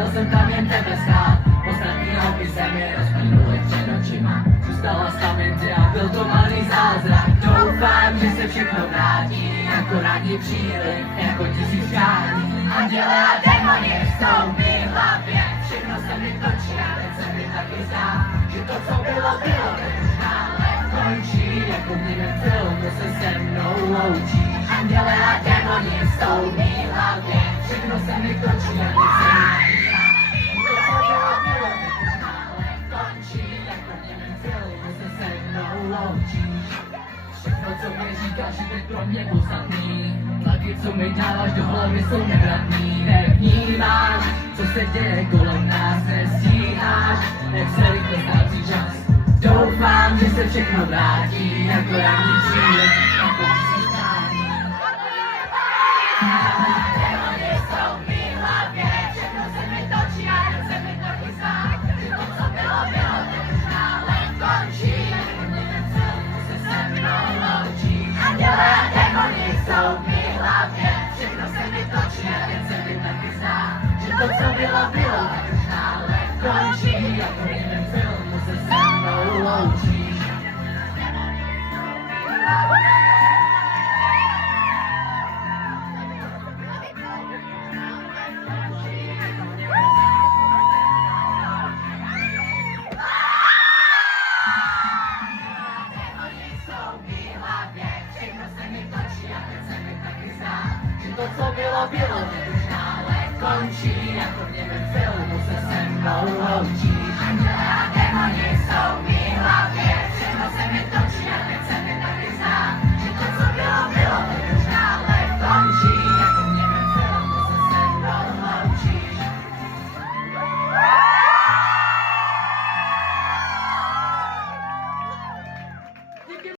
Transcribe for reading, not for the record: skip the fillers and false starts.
chtěl jsem tam jen tebe stát. Ostatní holky se mi rozplynuly před očima. Zůstala sami ty a byl to malý zázrak. Doufám, že se všechno vrátí, jako ranní příliv, jako tisíc přání. Anděle a démoni jsou mi v hlavě, všechno se mi točí a teď se mi taky zdá, že to, co bylo, teď už náhle končí, jako v němém filmu se se mnou loučí. Anděle a démoni jsou mi v hlavě, všechno se mi točí a teď se mi taky zdá, že to, co bylo, teď už náhle končí, jako v němém filmu se se mnou loučí. Všechno, co mi říkáš, je teď pro mě podstatný. Tlaky, co mi dáváš do hlavy, jsou nevratný. Nevnímáš, co se děje kolem nás, nestíháš, jak se rychle ztrácí čas. Doufám, že se všechno vrátí, jako ranní příliv, jako tisíc přání. Démoni jsou mi v hlavě, všechno se mi točí a jen se mi to chystá. Že to, co bylo, teď už náhle končí, jako v němém filmu se se mnou loučí. Anděle a démoni jsou mi v hlavě, všechno se mi točí a jen se mi taky zdá, že to, co bylo, teď už náhle končí, jako v němém filmu se se mnou loučí. To, co bylo, teď už náhle končí, jako v němém filmu se se mnou loučí.